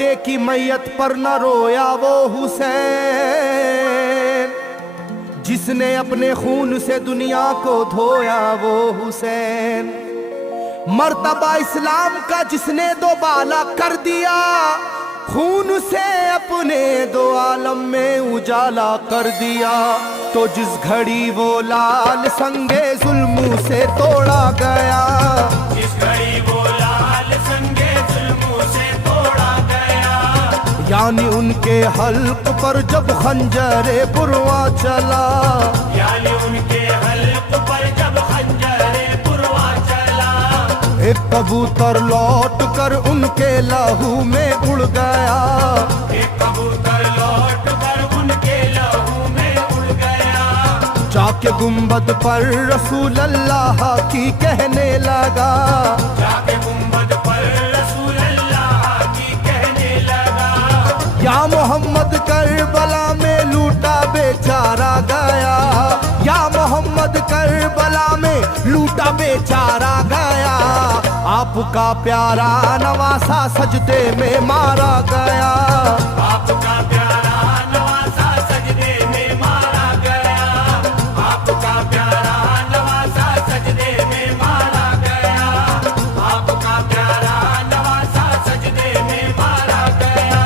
बेटे की मैयत पर न रोया वो हुसैन, जिसने अपने खून से दुनिया को धोया वो हुसैन। मर्तबा इस्लाम का जिसने दोबाला कर दिया, खून से अपने दो आलम में उजाला कर दिया। तो जिस घड़ी वो लाल संगे जुल्म से तोड़ा गया, जिस घड़ी वो लाल संगे जुल्म से तोड़ा गया, यानी उनके हल्क पर जब खंजरे पुरवा चला, यानी उनके हल्क पर जब खंजरे पुरवा चला, एक कबूतर लौट कर उनके लहू में उड़ गया, एक कबूतर लौट कर उनके लहू में उड़ गया, जाके गुंबद पर रसूल अल्लाह की कहने लगा, जाके गुंबद पर रसूल अल्लाह की कहने लगा, या मोहम्मद करबला में लूटा बेचारा गया, या मोहम्मद करबला में लूटा बेचारा गया। आपका प्यारा नवासा सजदे में मारा गया, आपका प्यारा नवासा सजदे में मारा गया, आपका प्यारा नवासा सजदे में मारा गया, आपका प्यारा नवासा सजदे में मारा गया।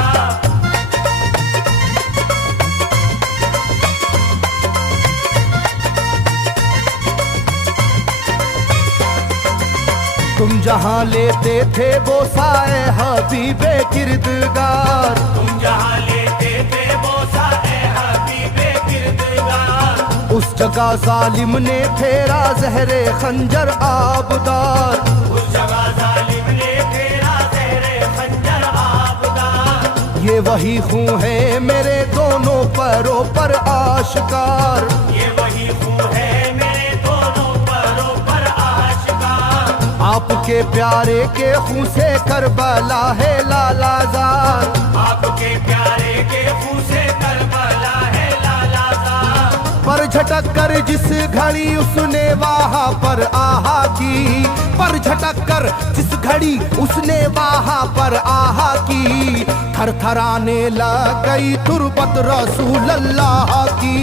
तुम जहाँ लेते थे वो साए हबीबे किरदगार, तुम जहाँ लेते थे बोसा ए हबीबे किरदगार, उस जगह जालिम ने फेरा जहरे खंजर आबदार, उस जगह जालिम ने फेरा ज़हरे खंजर आबदार, ये वही खून है मेरे दोनों पैरों पर आश्कार, ये वही खून है मेरे दोनों पैरों पर आशिकार, आपके प्यारे के खून से करबला है लालाजार, आपके प्यारे के खून से करबला है लालाजार, पर झटक कर जिस घड़ी उसने वहाँ पर आहा की, पर झटक कर जिस घड़ी उसने वहाँ पर आहा की, थरथराने लग गई तुरबत रसूल अल्लाह की,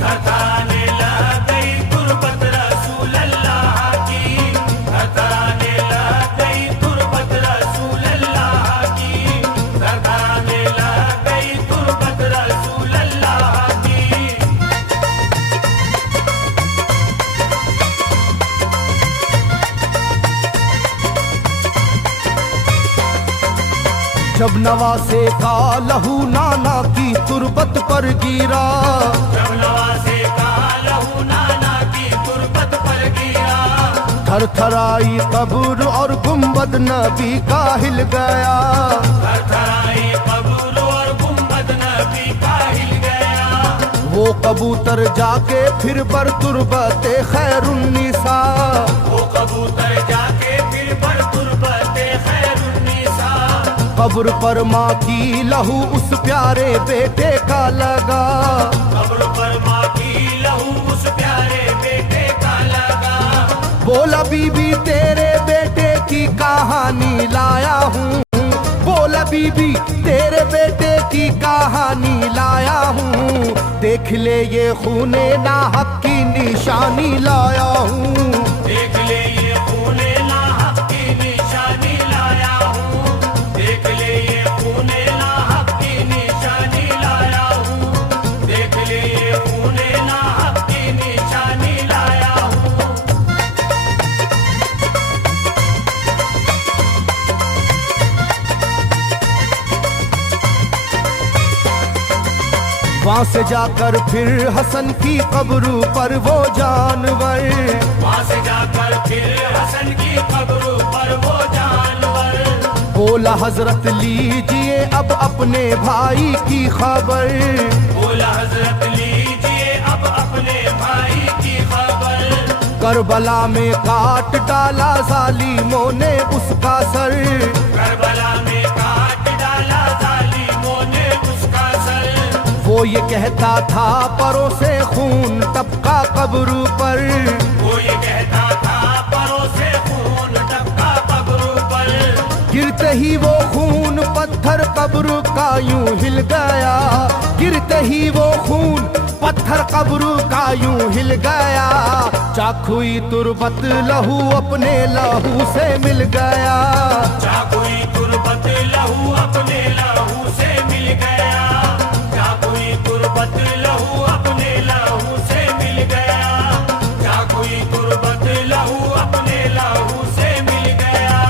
थरथराने लग गई तुरबत रसूल अल्लाह की, थरथराने लग गई तुरबत रसूल अल्लाह की, थरथराने लग गई तुरबत रसूल अल्लाह की। जब नवासे का लहू नाना की तुरबत पर गिरा, जब नवासे का लहू नाना की तुरबत पर गिरा, थरथराई कब्र और गुंबद नबी का हिल गया, थरथराई कब्र और गुंबद नबी का हिल गया, वो कबूतर जाके फिर पर तुरबते खैरुन्निसा, वो कबूतर जाके फिर पर तुरबते खैरुन्निसा, कब्र पर माँ की लहू उस प्यारे बेटे का लगा, कब्र पर माँ की लहू उस प्यारे बेटे का लगा, बोला बीबी तेरे बेटे की कहानी लाया हूँ, बोला बीबी तेरे बेटे की कहानी लाया हूँ, देख ले ये खूने नाहक की निशानी लाया हूँ, देख ले ये खूने नाहक की निशानी लाया हूँ, देख ले ये खूने नाहक की निशानी लाया हूँ, देख ले ये खूने नाहक की निशानी लाया हूँ। वहाँ से जाकर फिर हसन की कब्र पर वो जानवर, वहाँ से जाकर फिर हसन की कब्र पर वो जानवर, बोला हजरत लीजिए अब अपने भाई की खबर, बोला हजरत लीजिए अब अपने भाई की खबर, करबला में काट डाला जालिमों ने उसका सर, करबला में काट डाला जालिमों ने उसका सर, वो ये कहता था परों से खून टपका कब्र पर, वो ये कहता था परों से खून टपका कब्र पर, गिरते ही वो खून पत्थर कब्र का यूं हिल गया, गिरते ही वो खून पत्थर कब्र का यूं हिल गया। चाकुई तुरबत लहू अपने लहू से मिल गया, चाकुई तुरबत लहू अपने लहू से मिल गया, चाकुई तुरबत लहू अपने लहू से मिल गया, चाकुई तुरबत लहू अपने लहू से मिल गया।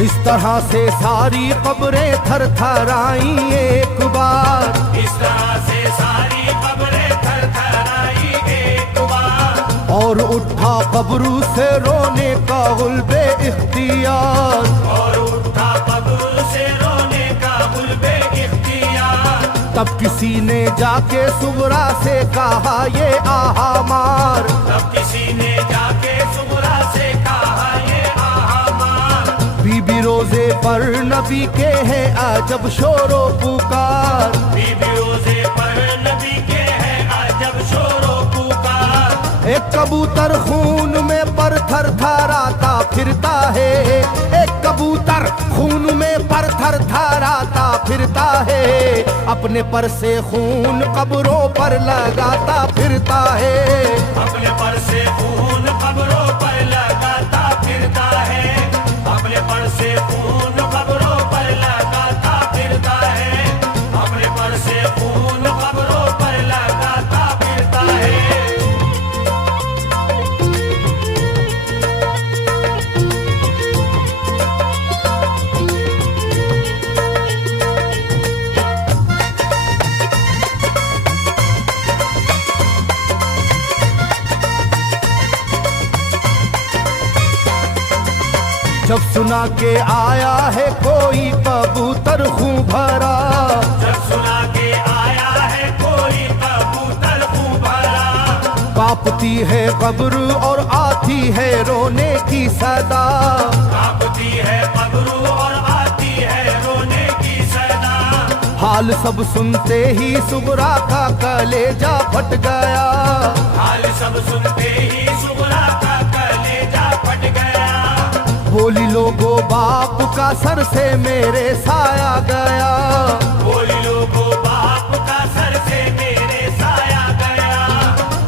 इस तरह से सारी कब्रें थर थर आई एक बार, इस तरह से सारी कब्रें थर थर आई एक बार, और उठा कब्र से रोने का गुल्बे इख्तियार, और उठा कब्र से रोने का गुल्बे इख्तियार। तब किसी ने जाके सुगरा से कहा ये आहा मार, तब किसी ने जाके सुगरा से कहा ये आहा मार। बीबी रोजे पर नबी के हैं अजब शोरो पुकार, बीबी रोजे पर नबी के हैं अजब शोरो पुकार। एक कबूतर खून में पर थर थराता फिरता है, एक कबूतर खून में पर थर थराता फिरता है, अपने पर से खून कब्रों पर लगाता फिरता है, अपने पर से खून कब्रों पर लगाता फिरता है, अपने पर से खून कब्रों पर लगाता फिरता है, अपने पर से खून कब्रों पर लगाता फिरता है। जब सुना के आया है कोई कबूतर खूं भरा, जब सुना के आया है कोई कबूतर खूं भरा, कांपती है कब्र और आती है रोने की सदा, कांपती है कब्र और आती है रोने की सदा। हाल सब सुनते ही सुगरा का कलेजा फट गया, हाल सब सुनते ही सुगरा का कलेजा फट गया। बोली लोगो बाप का सर से मेरे साया गया, बोली लोगो बाप का सर से मेरे साया गया।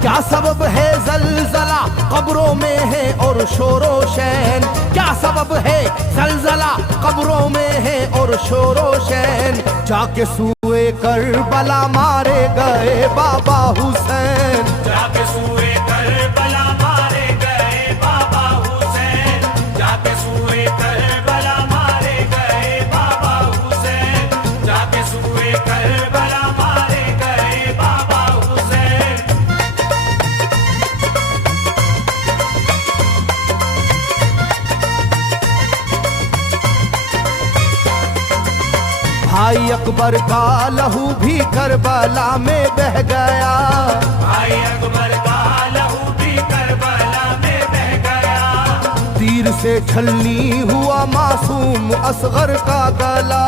क्या सबब है जलजला कब्रों में है और शोरो शैन, क्या सबब है जलजला कब्रों में है और शोरो शैन। जाके सुए करबला मारे गए बाबा हुसैन, जाके सुए करबला मारे गए बाबा हुसैन, जाके सुए करबला मारे गए बाबा हुसैन, जाके सुए करबला मारे गए बाबा हुसैन। भाई अकबर का लहू भी करबला में बह गया, भाई अकबर का लहू भी करबला में बह गया। तीर से छलनी हुआ मासूम असगर का गला,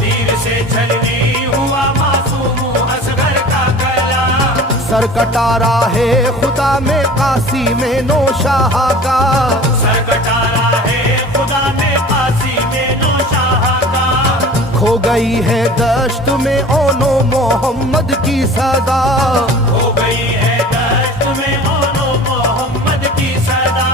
तीर से छलनी हुआ मासूम असगर का गला। सर कटारा है खुदा में काशी में नौशाह का, सर कटारा है खुदा में काशी में नौशाह का। खो गई है दश्त में ओनो मोहम्मद की सदा, हो गई है दश्त में ओनो मोहम्मद की सदा।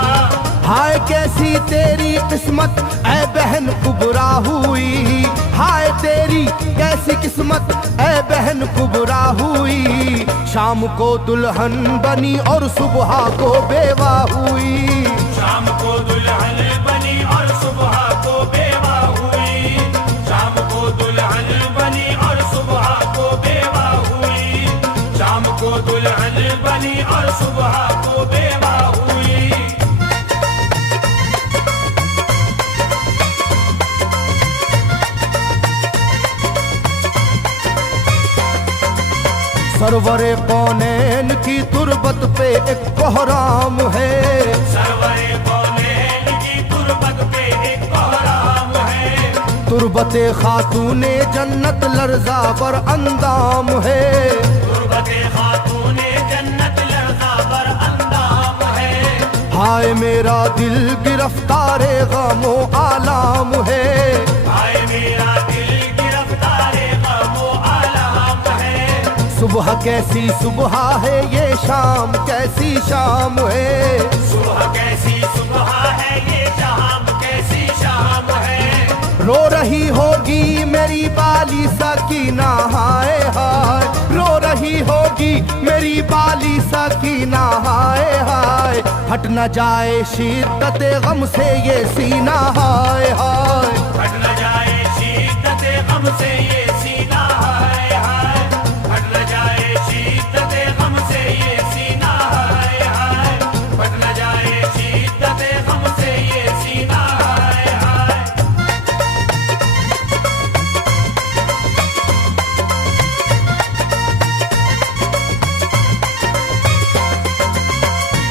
हाय कैसी तेरी किस्मत ऐ बहन कुबरा हुई, हाय तेरी कैसी किस्मत ऐ बहन कुबरा हुई। शाम को दुल्हन बनी और सुबह को बेवा हुई, शाम को दुल्हन बनी और सुबह को बेवा हुई, शाम को दुल्हन बनी और सुबह को बेवा हुई, शाम को दुल्हन बनी और सुबह को बेवा हुई। सरवरे कौनैन की तुरबत पे एक कोहराम है, सरवरे कौनैन की तुरबत पे एक कोहराम है। तुरबते खातूने जन्नत लर्जा पर अंदाम है, तुरबते खातूने हाय मेरा दिल गिरफ्तारे गमो आलाम है, हाय मेरा दिल गिरफ्तारे गमो आलाम है। सुबह कैसी सुबह है ये शाम कैसी शाम है, सुबह कैसी सुबह है ये शाम कैसी शाम है। रो रही होगी मेरी बाली सकीना हाय हाय, रो रही होगी मेरी बाली सकीना हाय हाय। हट न जाए शिद्दत गम से ये सीना हाय हाय, हट न जाए शिद्दत गम से ये सीना हाय हाय, हट न जाए शिद्दत गम से ये सीना हाय हाय, हट न जाए शिद्दत गम से ये सीना हाय हाय।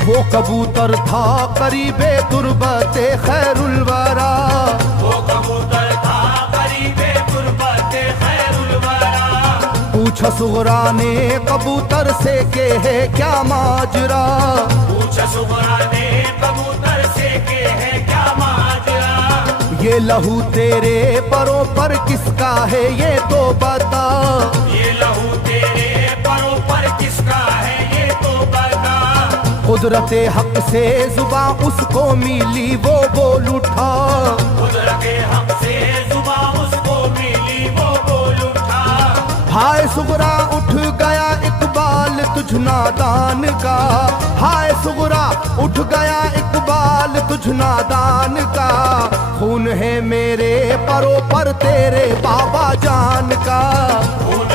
वो कबूतर था करीबे तुरबते खैरुल वरा, वो कबूतर था करीबे गुरबत खैरुल वरा। पूछा सुगरा ने कबूतर से के है क्या माजरा, पूछा सुगरा ने कबूतर से के है क्या माजरा। ये लहू तेरे परों पर किसका है ये तो बता, ये लहू तेरे परों पर किसका है ये तो बता। कुदरते हक से जुबां उसको मिली वो बोल उठा, कुदरते हक से जुबां उसको मिली वो बोल उठा। हाय सुगरा उठ गया इकबाल तुझ नादान का, हाय सुगरा उठ गया इकबाल तुझ नादान का। खून है मेरे परों पर तेरे बाबा जान का, खून